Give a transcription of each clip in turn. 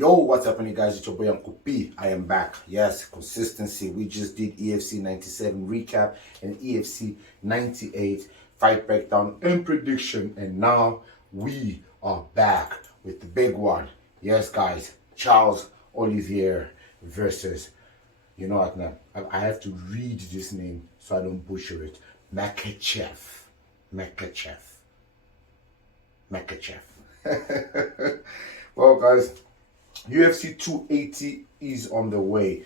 Yo, what's happening, guys? It's your boy Uncle P. I am back. Yes, consistency. We just did EFC 97 recap and EFC 98 fight breakdown and prediction, and now we are back with the big one. Yes, guys, Charles Oliveira versus, you know what, now I have to read this name so I don't butcher it. Makhachev. Well, guys, UFC 280 is on the way.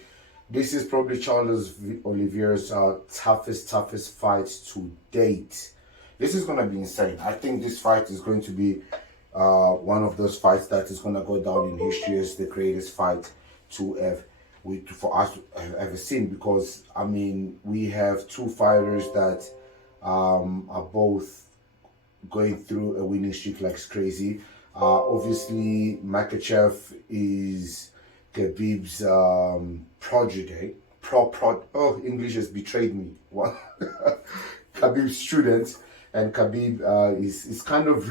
This is probably Charles Oliveira's toughest fight to date. This is going to be insane. I think this fight is going to be one of those fights that is going to go down in history as the greatest fight to have for us to have ever seen, because I mean, we have two fighters that are both going through a winning streak like it's crazy. Obviously, Makhachev is Khabib's protege. English has betrayed me. What? Khabib's student, and Khabib is kind of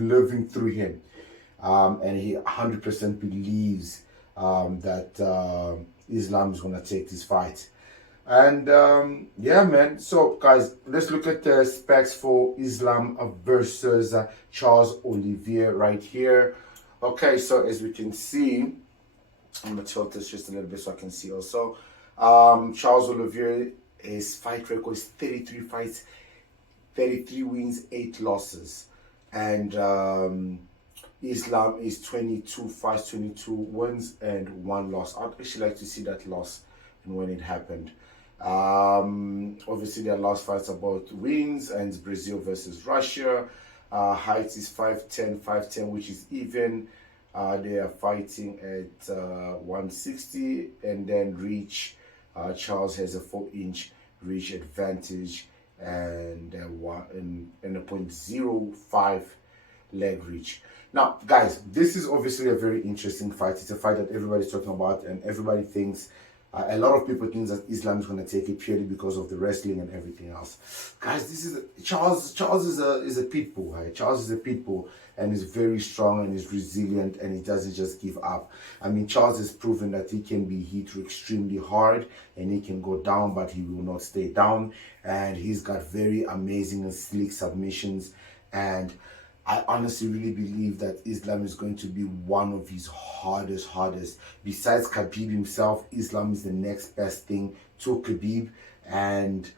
living through him, and he 100% believes that Islam is gonna take this fight. And yeah, man. So, guys, let's look at the specs for Islam versus Charles Oliveira right here. Okay, so as we can see, I'm gonna tilt this just a little bit so I can see also. Charles Oliveira, his fight record is 33 fights, 33 wins, 8 losses, and Islam is 22 fights, 22 wins, and 1 loss. I'd actually like to see that loss and when it happened. Obviously their last fights are both wins, and Brazil versus Russia. Height is 5'10", which is even. They are fighting at 160, and then reach. Charles has a 4-inch reach advantage and a 0.05 leg reach. Now, guys, this is obviously a very interesting fight. It's a fight that everybody's talking about, and everybody thinks. A lot of people think that Islam is going to take it purely because of the wrestling and everything else. Guys, this is Charles is a pit bull. Right? Charles is a pit bull, and is very strong and is resilient, and he doesn't just give up. I mean, Charles has proven that he can be hit extremely hard and he can go down, but he will not stay down. And he's got very amazing and slick submissions. And I honestly really believe that Islam is going to be one of his hardest. Besides Khabib himself, Islam is the next best thing to Khabib. And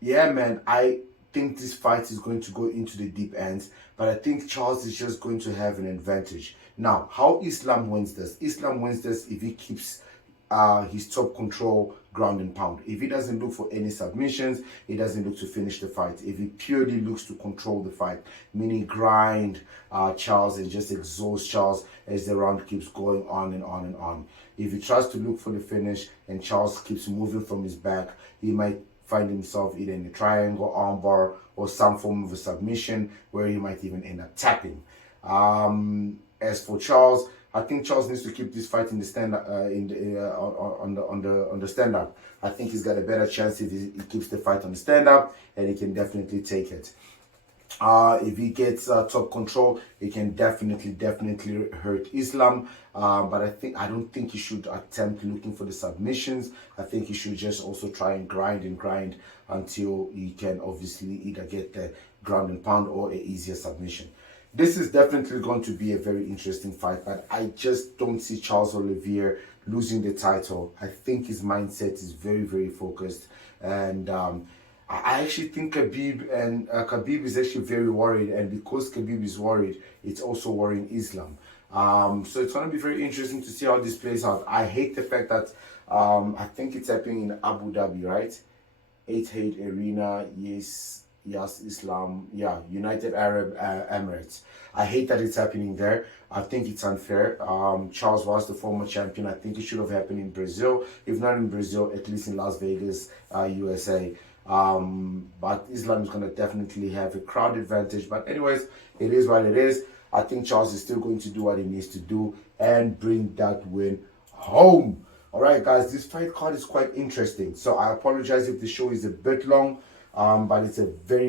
yeah, man, I think this fight is going to go into the deep ends, but I think Charles is just going to have an advantage. Now, how Islam wins this? Islam wins this if he keeps his top control, ground and pound. If he doesn't look for any submissions, he doesn't look to finish the fight. If he purely looks to control the fight, meaning grind Charles and just exhaust Charles as the round keeps going on and on and on. If he tries to look for the finish and Charles keeps moving from his back, he might find himself either in a triangle, armbar, or some form of a submission where he might even end up tapping. As for Charles, I think Charles needs to keep this fight in the stand on the stand up. I think he's got a better chance if he keeps the fight on the stand up, and he can definitely take it. If he gets top control, he can definitely hurt Islam. But I don't think he should attempt looking for the submissions. I think he should just also try and grind until he can obviously either get the ground and pound or an easier submission. This is definitely going to be a very interesting fight, but I just don't see Charles Oliveira losing the title. I think his mindset is very focused, and I actually think Khabib is actually very worried, and because Khabib is worried, it's also worrying Islam. So it's going to be very interesting to see how this plays out. I hate the fact that I think it's happening in Abu Dhabi, right? 88 Arena, yes, Islam, yeah, United Arab Emirates. I hate that it's happening there. I think it's unfair. Charles was the former champion. I think it should have happened in Brazil. If not in Brazil, at least in Las Vegas, USA. But Islam is going to definitely have a crowd advantage. But anyways, it is what it is. I think Charles is still going to do what he needs to do and bring that win home. All right, guys, this fight card is quite interesting. So I apologize if the show is a bit long. But it's a very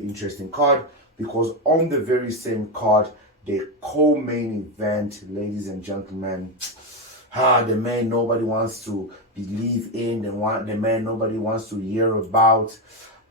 interesting card, because on the very same card the co-main event, ladies and gentlemen. The man nobody wants to believe in, the man nobody wants to hear about,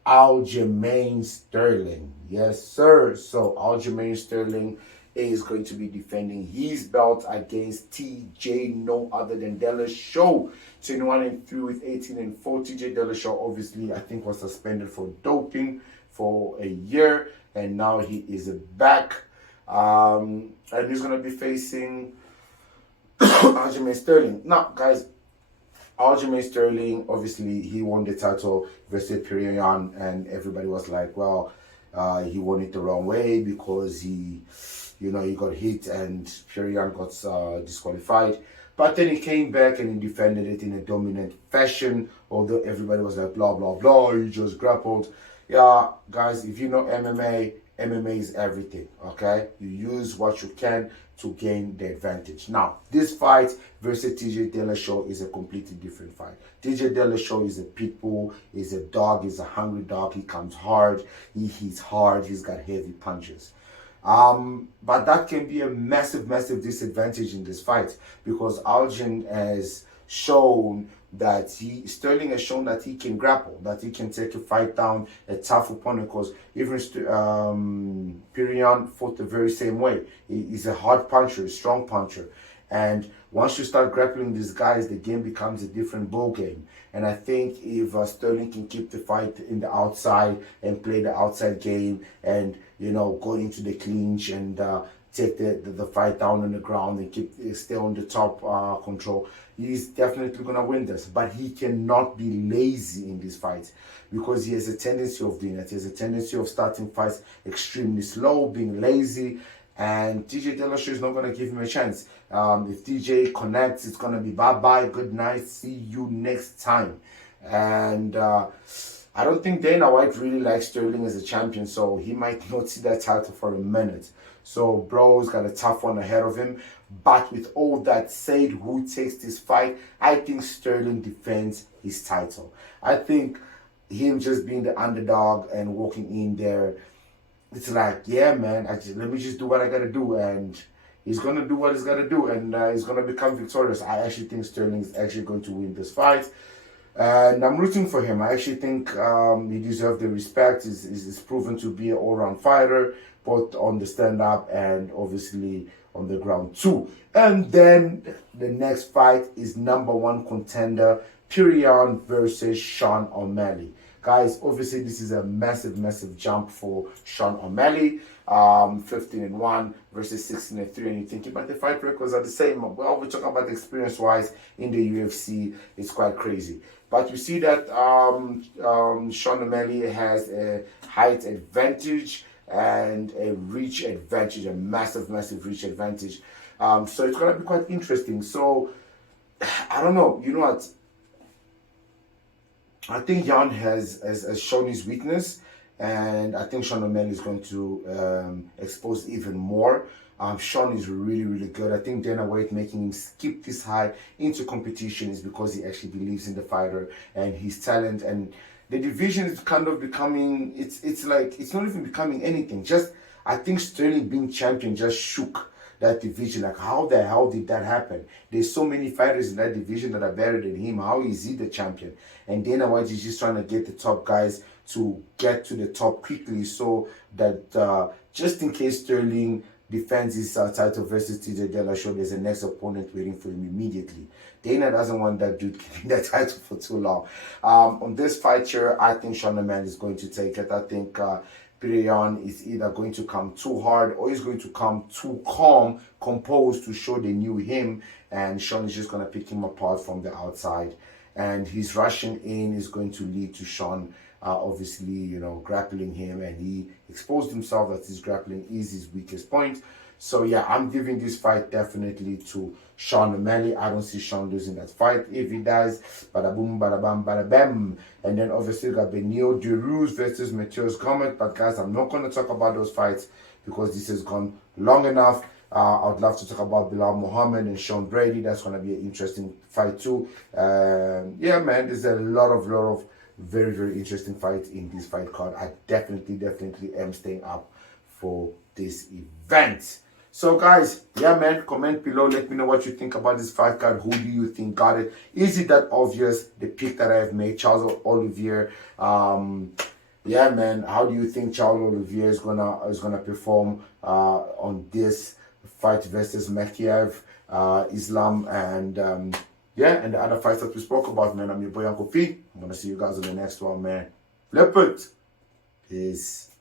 Aljamain Sterling. Yes, sir. So Aljamain Sterling is going to be defending his belt against TJ, no other than Dillashaw. 21-3 with 18-4. TJ Dillashaw, obviously, I think was suspended for doping for a year, and now he is back. And he's going to be facing Aljamain Sterling. Now, guys, Aljamain Sterling, obviously, he won the title versus Perion, and everybody was like, well, he won it the wrong way because he got hit and Perion got disqualified. But then he came back and he defended it in a dominant fashion, although everybody was like, blah, blah, blah, he just grappled. Yeah, guys, if you know MMA, MMA is everything, okay? You use what you can to gain the advantage. Now, this fight versus TJ Dillashaw is a completely different fight. TJ Dillashaw is a pit bull, is a dog, is a hungry dog. He comes hard, he hits hard, he's got heavy punches. But that can be a massive, massive disadvantage in this fight because Aljamain has shown that Sterling has shown that he can grapple, that he can take a fight down, a tough opponent, because even Perion fought the very same way. He's a hard puncher, a strong puncher. And once you start grappling these guys, the game becomes a different ball game. And I think if Sterling can keep the fight in the outside and play the outside game and, go into the clinch and take the fight down on the ground and stay on the top control, he's definitely going to win this. But he cannot be lazy in this fight because he has a tendency of doing that. He has a tendency of starting fights extremely slow, being lazy, and TJ Dillashaw is not going to give him a chance. If TJ connects, it's going to be bye-bye, good night, see you next time. And I don't think Dana White really likes Sterling as a champion, so he might not see that title for a minute. So bro's got a tough one ahead of him. But with all that said, who takes this fight? I think Sterling defends his title. I think him just being the underdog and walking in there, it's like, yeah, man, let me just do what I got to do. And he's going to do what he's got to do. And he's going to become victorious. I actually think Sterling is actually going to win this fight. And I'm rooting for him. I actually think he deserves the respect. He's proven to be an all-round fighter, both on the stand-up and obviously on the ground too. And then the next fight is #1 contender, Perion versus Sean O'Malley. Guys, obviously this is a massive, massive jump for Sean O'Malley. 15-1 versus 16-3, and you're thinking, but the fight records are the same. Well, we're talking about experience-wise in the UFC. It's quite crazy. But you see that Sean O'Malley has a height advantage and a reach advantage, a massive, massive reach advantage. So it's going to be quite interesting. So, I don't know. You know what? I think Jan has shown his weakness, and I think Sean O'Malley is going to expose even more. Sean is really, really good. I think Dana White making him skip this high into competition is because he actually believes in the fighter and his talent. And the division is kind of becoming, it's like, it's not even becoming anything. Just, I think Sterling being champion just shook that division. Like, how the hell did that happen? There's so many fighters in that division that are better than him. How is he the champion? And Dana White is just trying to get the top guys to get to the top quickly so that just in case Sterling defends his title versus TJ Dillashaw, there's a next opponent waiting for him immediately. Dana doesn't want that dude keeping that title for too long. On this fight here, I think Sean O'Malley is going to take it. I think Perion is either going to come too hard or he's going to come too calm, composed to show they knew him, and Sean is just going to pick him apart from the outside. And his rushing in is going to lead to Sean obviously, grappling him, and he exposed himself that his grappling is his weakest point. So yeah, I'm giving this fight definitely to Sean O'Malley. I don't see Sean losing that fight. If he does, bada boom, bada bam, bada bam. And then obviously we got Benio Dariush versus Matthias Gomet. But guys, I'm not going to talk about those fights because this has gone long enough. I would love to talk about Bilal Muhammad and Sean Brady. That's going to be an interesting fight too. Yeah, man, there's a lot of very, very interesting fights in this fight card. I definitely am staying up for this event. So guys, yeah man, comment below, let me know what you think about this fight card. Who do you think got it? Is it that obvious, the pick that I've made, Charles Oliveira? Yeah man, how do you think Charles Oliveira is gonna perform on this fight versus Makhachev, Islam, and yeah, and the other fights that we spoke about, man? I'm your boy Uncle P. I'm gonna see you guys in the next one, man. Flip it. Peace.